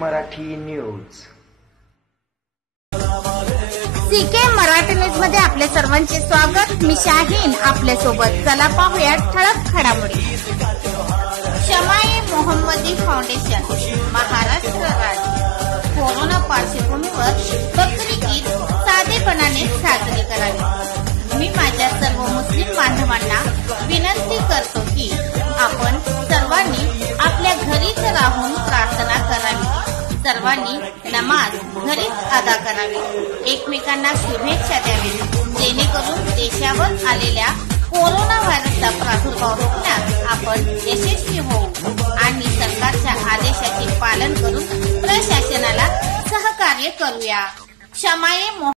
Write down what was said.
Marathi news. CK Marathi news मध्ये आपले सर्वांचे स्वागत. मी शाहीन आपल्या सोबत. चला पाहूया ठळक घडामोडी. शमाये मोहम्मदी फाउंडेशन महाराष्ट्र राज्य कोरोना पार्श्वभूमीवर बकरी ईद साधेपणाने साजरी करावी. मी माझ्या सर्व मुस्लिम बांधवांना विनंती करतो की आपण सर्वांनी आपल्या घरीच राहून प्रार्थना करावी. सर्वांनी नमाज घरीच अदा करावी. एकमेकांना शुभेच्छा द्यावी, जेणेकरून देशावर आलेल्या कोरोना व्हायरसचा प्रादुर्भाव रोखण्यात आपण यशस्वी होऊ आणि सरकारच्या आदेशाचे पालन करून प्रशासनाला सहकार्य करूया. शमाये